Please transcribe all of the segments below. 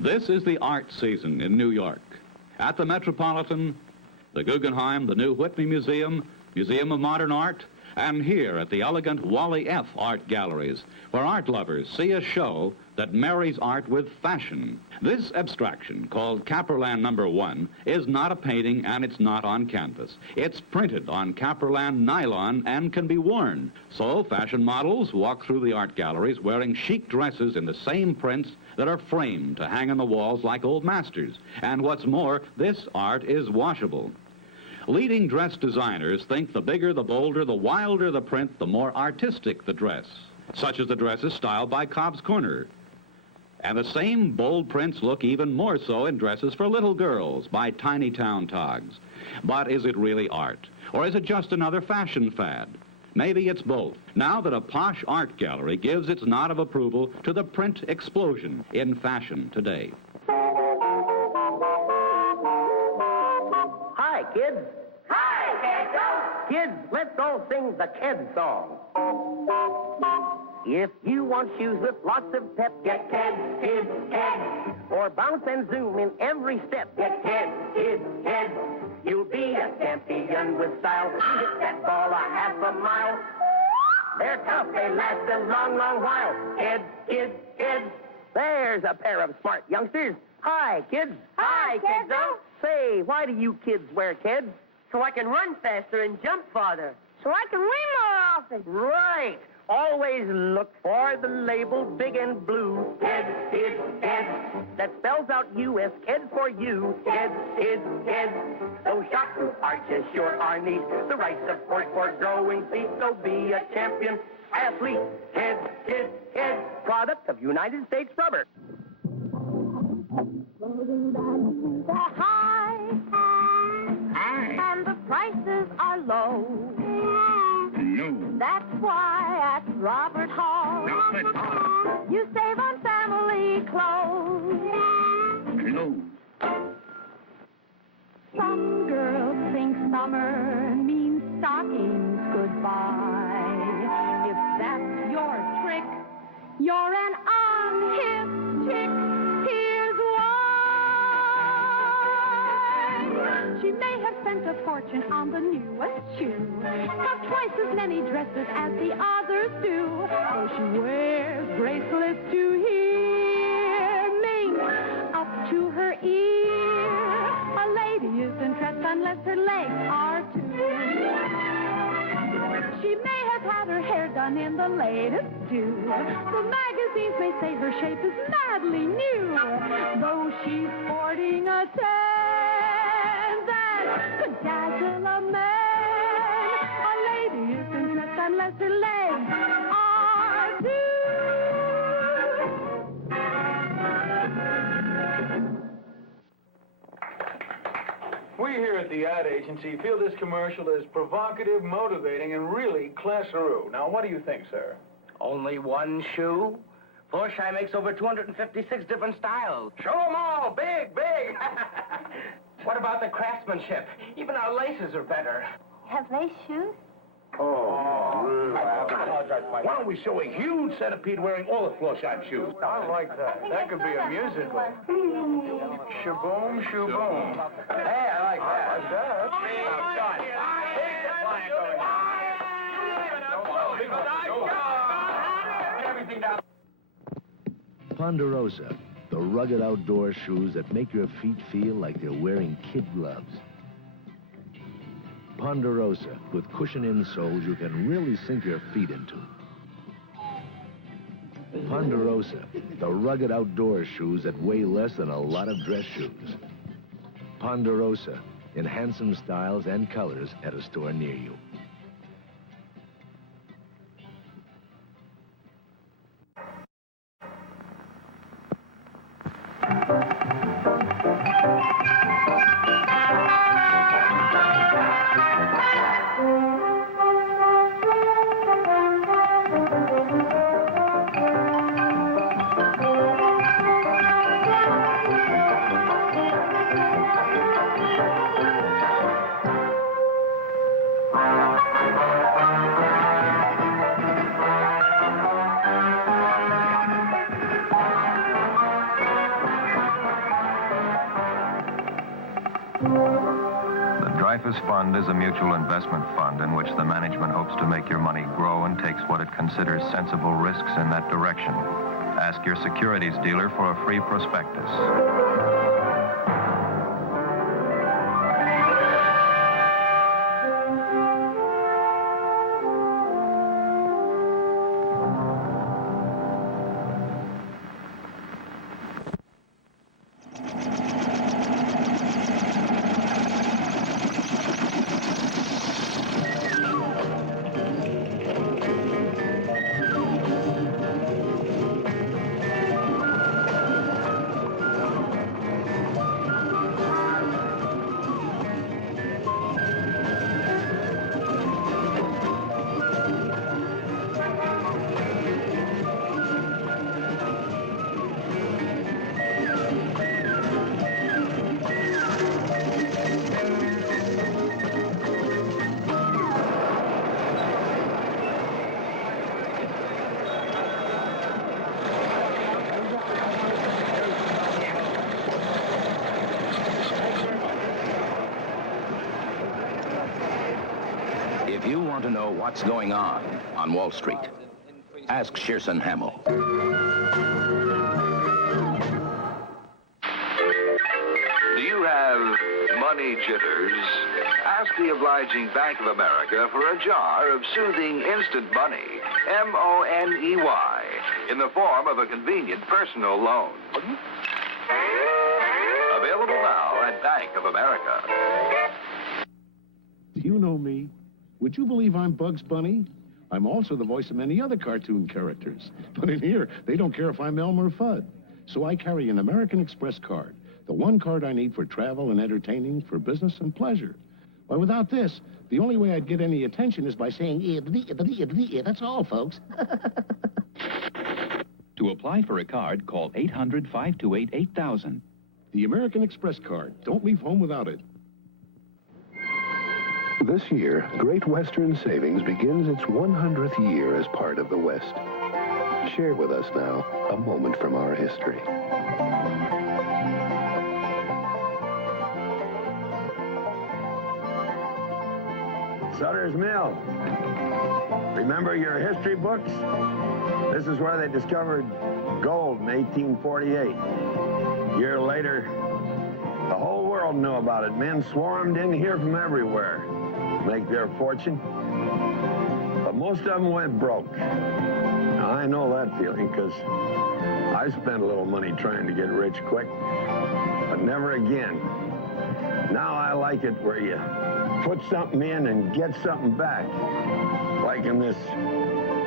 This is the art season in New York. At the Metropolitan, the Guggenheim, the new Whitney Museum, Museum of Modern Art, and here at the elegant Wally F. Art Galleries, where art lovers see a show that marries art with fashion. This abstraction, called Caperland No. 1, is not a painting and it's not on canvas. It's printed on Caperland nylon and can be worn. So fashion models walk through the art galleries wearing chic dresses in the same prints that are framed to hang on the walls like old masters. And what's more, this art is washable. Leading dress designers think the bigger, the bolder, the wilder the print, the more artistic the dress, such as the dresses styled by Cobb's Corner. And the same bold prints look even more so in dresses for little girls by Tiny Town Togs. But is it really art? Or is it just another fashion fad? Maybe it's both, now that a posh art gallery gives its nod of approval to the print explosion in fashion today. Hi, kids. Hi, Kiddo. Kids, let's all sing the kid song. If you want shoes with lots of pep, get Keds, Kids, Keds. Or bounce and zoom in every step, get Keds, Kids, Keds. You'll be a champion with style. Hit that ball a half a mile. They're tough, they last a long, long while. Kids, Kids, Kids. There's a pair of smart youngsters. Hi, kids. Hi, Kiddo. Say, why do you kids wear Keds? So I can run faster and jump farther. So I can win more often. Right. Always look for the label big and blue. Keds, Kids, Keds. That spells out U.S. Keds for you. Keds, Kids, Keds. Those shock proof arches sure are neat. The right support for growing feet. So be a champion athlete. Keds, Kids, Keds. Product of United States Rubber. They're high, and the prices are low. No. That's why at Robert Hall, you save on family clothes. Clothes. Some girls think summer means stockings goodbye. If that's your trick, you're an unhip chick. Here's why. She may have spent a fortune on the newest shoe, have twice as many dresses as the others do. So she wears bracelets to here, mink up to her ear. A lady isn't dressed unless her legs are too. She may have had her hair done in the latest do. The magazines may say her shape is madly new, though she's sporting a tan that could dazzle a man. A lady isn't dressed unless her legs are too. We here at the ad agency feel this commercial is provocative, motivating, and really class-a-roo. Now, what do you think, sir? Only one shoe? Florsheim makes over 256 different styles. Show them all, big, big. What about the craftsmanship? Even our laces are better. Have lace shoes? Why don't we show a huge centipede wearing all the Florsheim shoes? I like that. That could be a musical. Shaboom, shaboom. Hey, I like that. Like that. Ponderosa, the rugged outdoor shoes that make your feet feel like they're wearing kid gloves. Ponderosa, with cushion insoles you can really sink your feet into. Ponderosa, the rugged outdoor shoes that weigh less than a lot of dress shoes. Ponderosa, in handsome styles and colors at a store near you. The Dreyfus Fund is a mutual investment fund in which the management hopes to make your money grow and takes what it considers sensible risks in that direction. Ask your securities dealer for a free prospectus. If you want to know what's going on Wall Street, ask Shearson Hamill. Do you have money jitters? Ask the obliging Bank of America for a jar of soothing instant money, M-O-N-E-Y, in the form of a convenient personal loan. Available now at Bank of America. Do you know me? Would you believe I'm Bugs Bunny? I'm also the voice of many other cartoon characters. But in here, they don't care if I'm Elmer Fudd. So I carry an American Express card, the one card I need for travel and entertaining, for business and pleasure. Why, without this, the only way I'd get any attention is by saying, that's all, folks. To apply for a card, call 800-528-8000. The American Express card. Don't leave home without it. This year, Great Western Savings begins its 100th year as part of the West. Share with us now a moment from our history. Sutter's Mill. Remember your history books? This is where they discovered gold in 1848. A year later, the whole world knew about it. Men swarmed in here from everywhere to make their fortune. But most of them went broke. Now, I know that feeling because I spent a little money trying to get rich quick, but never again. Now I like it where you put something in and get something back, like in this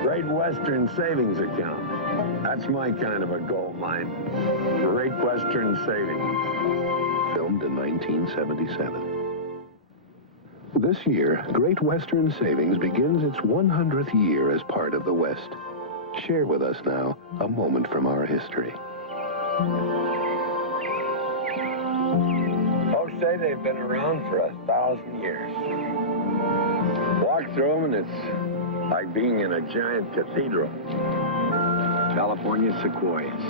Great Western Savings account. That's my kind of a gold mine. Great Western Savings. Filmed in 1977. This year, Great Western Savings begins its 100th year as part of the West. Share with us now a moment from our history. Folks say they've been around for 1,000 years. Walk through them and it's like being in a giant cathedral. California sequoias.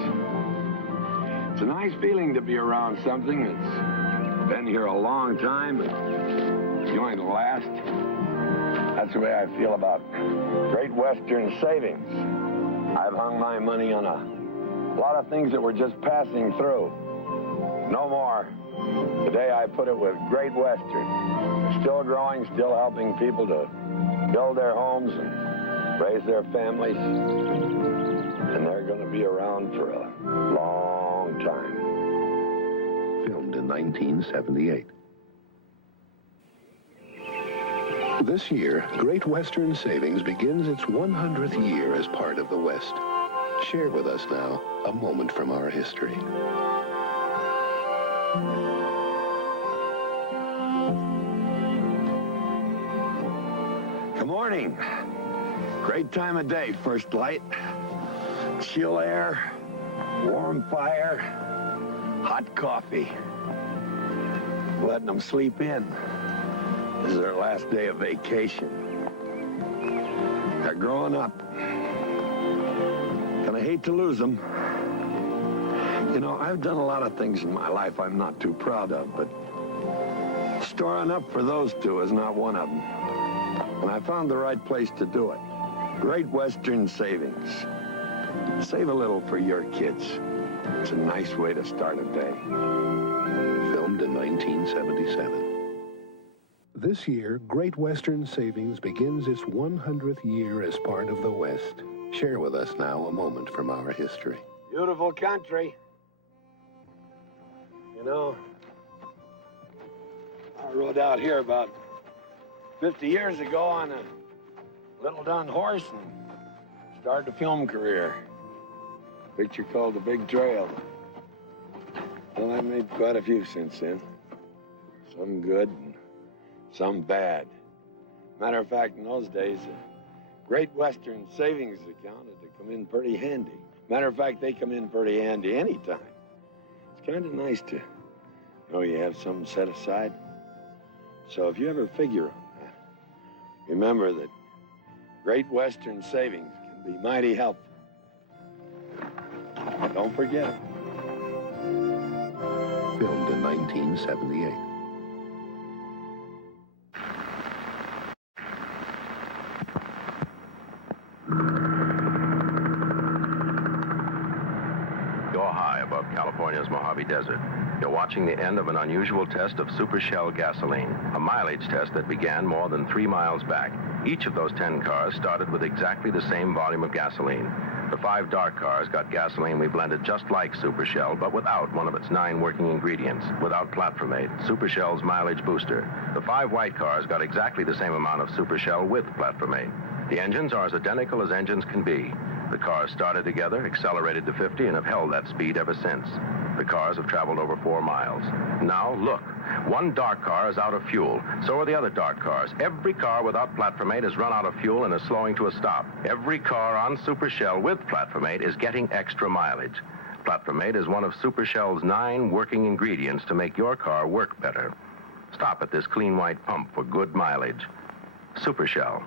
It's a nice feeling to be around something that's been here a long time and going to last. That's the way I feel about Great Western Savings. I've hung my money on a lot of things that were just passing through. No more. Today I put it with Great Western. Still growing, still helping people to build their homes and raise their families. And they're going to be around for a long time. Filmed in 1978. This year, Great Western Savings begins its 100th year as part of the West. Share with us now a moment from our history. Good morning. Great time of day, first light. Chill air, warm fire, hot coffee. Letting them sleep in. This is their last day of vacation. They're growing up. And I hate to lose them. You know, I've done a lot of things in my life I'm not too proud of, but Storing up for those two is not one of them. And I found the right place to do it. Great Western Savings. Save a little for your kids. It's a nice way to start a day. Filmed in 1977. This year, Great Western Savings begins its 100th year as part of the West. Share with us now a moment from our history. Beautiful country. You know, I rode out here about 50 years ago on a little dun horse and started a film career. Picture called The Big Trail. Well, I made quite a few since then. Some good and some bad. Matter of fact, in those days, a Great Western Savings account had to come in pretty handy. Matter of fact, they come in pretty handy anytime. It's kind of nice to know you have something set aside. So if you ever figure on that, remember that Great Western Savings can be mighty helpful. Don't forget it. Filmed in 1978. You're high above California's Mojave Desert. You're watching the end of an unusual test of Super Shell gasoline, a mileage test that began more than 3 miles back. Each of those 10 cars started with exactly the same volume of gasoline. The 5 dark cars got gasoline we blended just like Super Shell, but without one of its 9 working ingredients, without platformate, Super Shell's mileage booster. The 5 white cars got exactly the same amount of Super Shell with platformate. The engines are as identical as engines can be. The cars started together, accelerated to 50, and have held that speed ever since. The cars have traveled over 4 miles. Now, look. One dark car is out of fuel. So are the other dark cars. Every car without platformate has run out of fuel and is slowing to a stop. Every car on Super Shell with platformate is getting extra mileage. Platformate is one of Super Shell's 9 working ingredients to make your car work better. Stop at this clean white pump for good mileage. Super Shell.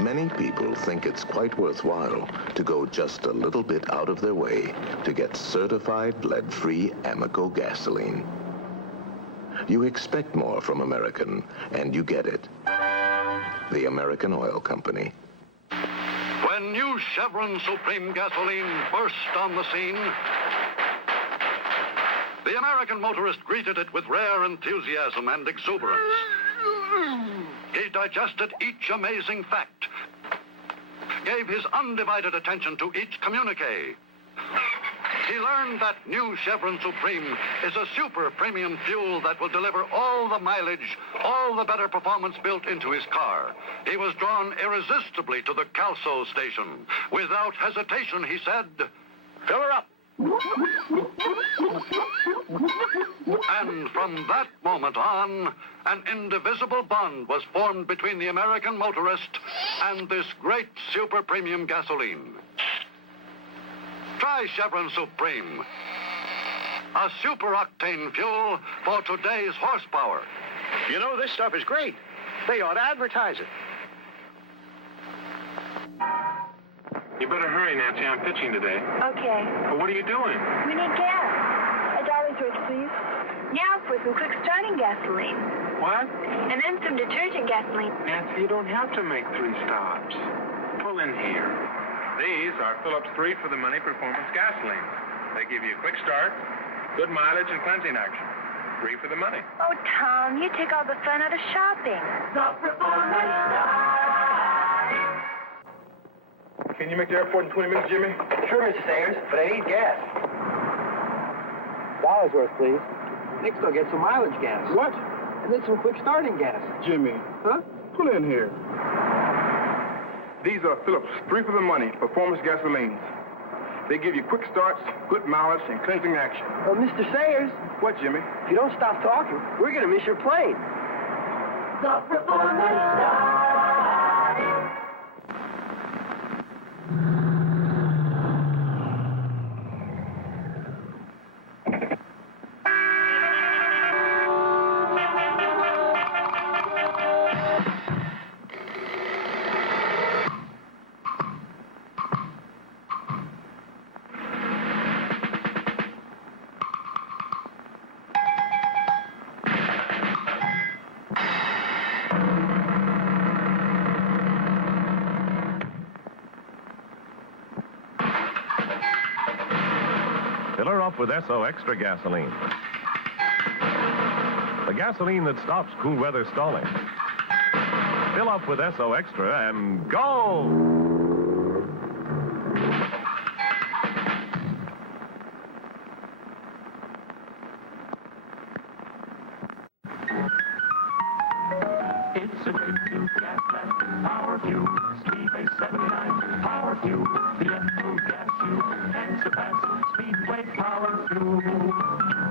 Many people think it's quite worthwhile to go just a little bit out of their way to get certified lead-free Amoco gasoline. You expect more from American, and you get it. The American Oil Company. When new Chevron Supreme gasoline burst on the scene, the American motorist greeted it with rare enthusiasm and exuberance. He digested each amazing fact, gave his undivided attention to each communique. He learned that new Chevron Supreme is a super premium fuel that will deliver all the mileage, all the better performance built into his car. He was drawn irresistibly to the Calso station. Without hesitation, he said, "Fill her up." And from that moment on, an indivisible bond was formed between the American motorist and this great super premium gasoline. Try Chevron Supreme, a super octane fuel for today's horsepower. You know, this stuff is great. They ought to advertise it. You better hurry, Nancy. I'm pitching today. Okay. But what are you doing? We need gas. $1 worth, please. Now for some quick starting gasoline. What? And then some detergent gasoline. Nancy, you don't have to make 3 stops. Pull in here. These are Phillips 3 for the money performance gasoline. They give you a quick start, good mileage, and cleansing action. 3 for the money. Oh, Tom, you take all the fun out of shopping. The performance. Can you make the airport in 20 minutes, Jimmy? Sure, Mr. Sayers, but I need gas. $1 worth, please. Nick still gets some mileage gas. What? I need some quick starting gas. Jimmy. Huh? Pull in here. These are Phillips 3 for the money performance gasolines. They give you quick starts, good mileage, and cleansing action. Oh, Mr. Sayers. What, Jimmy? If you don't stop talking, we're going to miss your plane. The performance star. Fill her up with SO Extra gasoline. The gasoline that stops cool weather stalling. Fill up with SO Extra and go! It's a great new gas plant, Power Fuel, Speedway 79, Power Fuel, the improved gas fuel, and surpassing Speedway Power Fuel.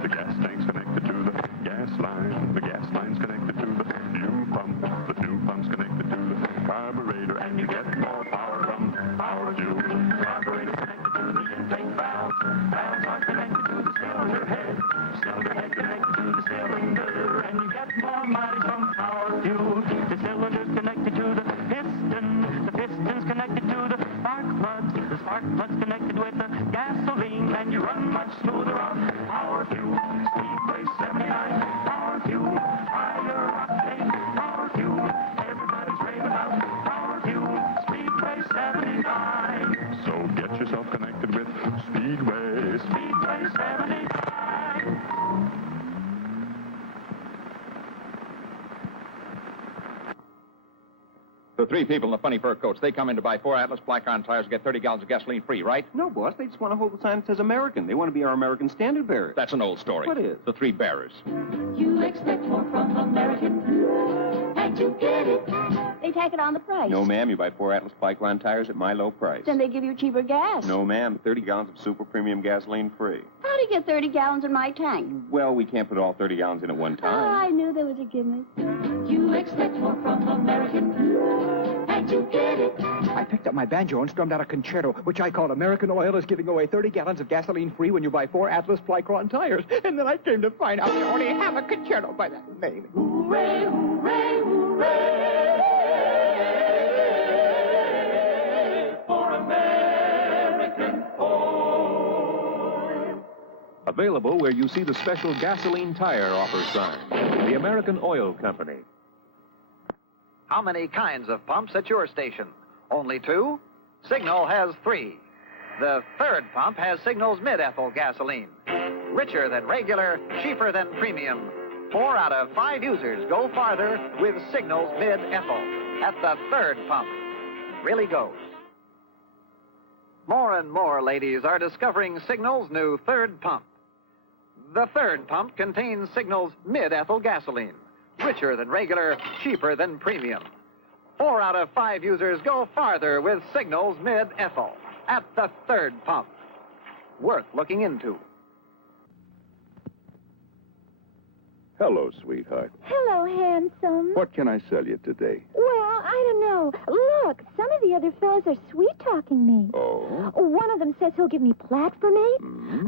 The gas tank's connected to the gas line. The gas line's connected to the fuel pump. The fuel pump's connected to the carburetor, and you get more power from Power Fuel. Carburetor connected to the intake valves. Valves are connected to the cylinder head. Cylinder head connected to the cylinder, and you get more mileage from Power Fuel. The cylinder's connected to the piston. The piston's connected to the spark plugs. The spark plug's connected with the gasoline, and you run much smoother on Power Fuel. Speedway 79, Power Fuel. Higher octane, Power Fuel. Everybody's raving about Power Fuel. Speedway 79. So get yourself connected with Speedway. Speedway 79. The three people in the funny fur coats, they come in to buy 4 Atlas Black Iron tires and get 30 gallons of gasoline free, right? No, boss. They just want to hold the sign that says American. They want to be our American standard bearer. That's an old story. What is? The three bearers. You expect more from American, and you get it. They tack it on the price. No, ma'am. You buy 4 Atlas Black Line tires at my low price. Then they give you cheaper gas. No, ma'am. 30 gallons of super premium gasoline free. How do you get 30 gallons in my tank? Well, we can't put all 30 gallons in at one Oh, time. I knew there was a gimmick. You expect more from American, and you get it. I picked up my banjo and strummed out a concerto, which I called American Oil is giving away 30 gallons of gasoline free when you buy 4 Atlas Flycron tires. And then I came to find out they only have a concerto by that name. Hooray, hooray, hooray for American oil. Available where you see the special gasoline tire offer sign. The American Oil Company. How many kinds of pumps at your station? Only 2? Signal has 3. The third pump has Signal's mid-ethyl gasoline. Richer than regular, cheaper than premium. 4 out of 5 users go farther with Signal's mid-ethyl at the third pump. Really goes. More and more ladies are discovering Signal's new third pump. The third pump contains Signal's mid-ethyl gasoline. Richer than regular, cheaper than premium. 4 out of 5 users go farther with Signal's mid-ethyl at the third pump. Worth looking into. Hello, sweetheart. Hello, handsome. What can I sell you today? Well, I don't know. Look, some of the other fellas are sweet-talking me. Oh? One of them says he'll give me plat for me.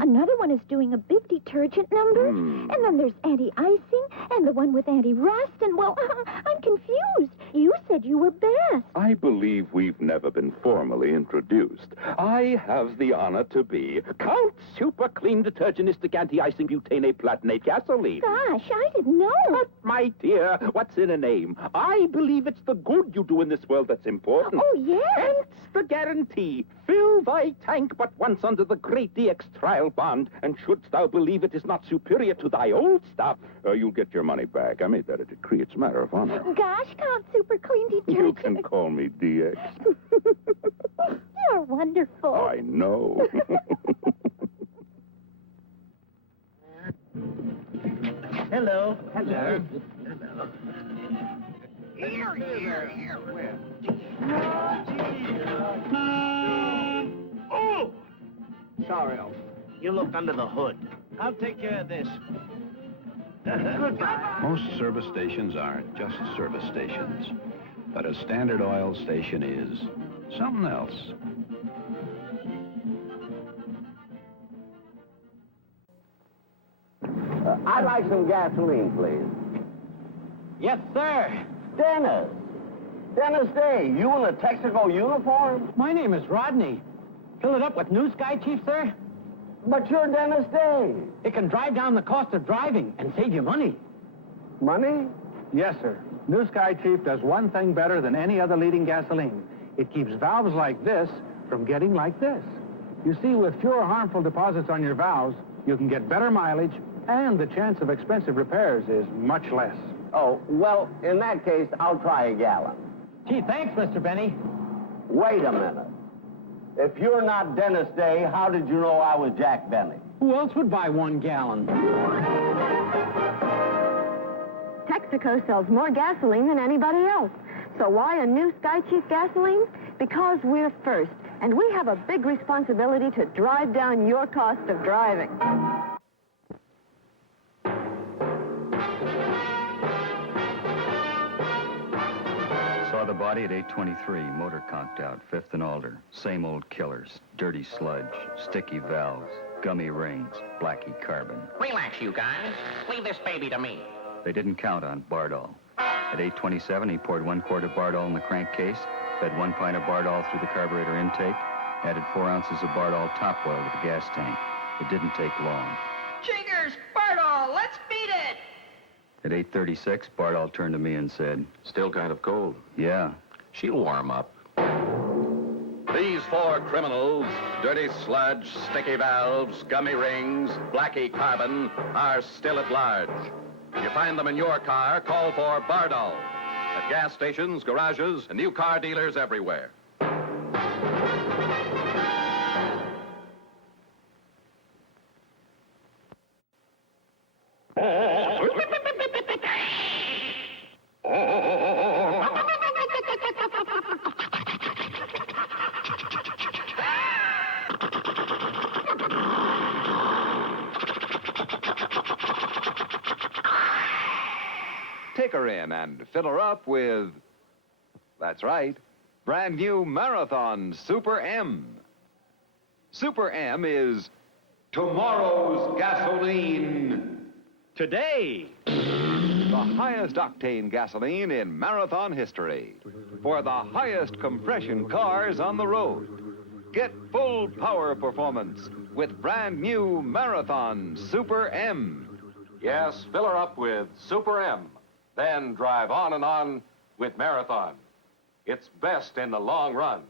Another one is doing a big detergent number. And then there's anti-icing and the one with anti-rust. And, well, I'm confused. You said you were best. I believe we've never been formally introduced. I have the honor to be Count Super Clean Detergentistic Anti-Icing Butane Platinate Gasoline. Gosh, I didn't know. But, my dear, what's in a name? I believe it's the good you do in this world that's important. Oh, yes? Hence the guarantee. Fill thy tank but once under the great DX trial bond, and shouldst thou believe it is not superior to thy old stuff, you'll get your money back. I made that a decree. It's a matter of honor. Gosh, Count Super Clean Detergent. You can call me DX. You're wonderful. I know. Hello. Hello. Here. Oh! Sorry, Elf. You look under the hood. I'll take care of this. Goodbye. Most service stations aren't just service stations, but a Standard Oil station is something else. I'd like some gasoline, please. Yes, sir. Dennis. Dennis Day, you in a Texaco uniform? My name is Rodney. Fill it up with New Sky, Chief, sir? But you're Dennis Day. It can drive down the cost of driving and save you money. Money? Yes, sir. New Sky, Chief, does one thing better than any other leading gasoline. It keeps valves like this from getting like this. You see, with fewer harmful deposits on your valves, you can get better mileage, and the chance of expensive repairs is much less. Oh, well, in that case, I'll try a gallon. Gee, thanks, Mr. Benny. Wait a minute. If you're not Dennis Day, how did you know I was Jack Benny? Who else would buy 1 gallon? Texaco sells more gasoline than anybody else. So why a New Sky Chief gasoline? Because we're first, and we have a big responsibility to drive down your cost of driving. Saw the body at 8:23, motor conked out, 5th and Alder. Same old killers, dirty sludge, sticky valves, gummy rings, blacky carbon. Relax, you guys. Leave this baby to me. They didn't count on Bardol. At 8:27, he poured 1 quart of Bardol in the crankcase, fed 1 pint of Bardol through the carburetor intake, added 4 ounces of Bardol top oil to the gas tank. It didn't take long. Jiggers, Bardol, let's beat it! At 8:36, Bardol turned to me and said, Still kind of cold. Yeah. She'll warm up. These 4 criminals, dirty sludge, sticky valves, gummy rings, blacky carbon, are still at large. If you find them in your car, call for Bardol. At gas stations, garages, and new car dealers everywhere. Take her in and fill her up with, that's right, brand new Marathon Super M. Super M is tomorrow's gasoline today. The highest octane gasoline in Marathon history for the highest compression cars on the road. Get full power performance with brand new Marathon Super M. Yes, fill her up with Super M. Then drive on and on with Marathon. It's best in the long run.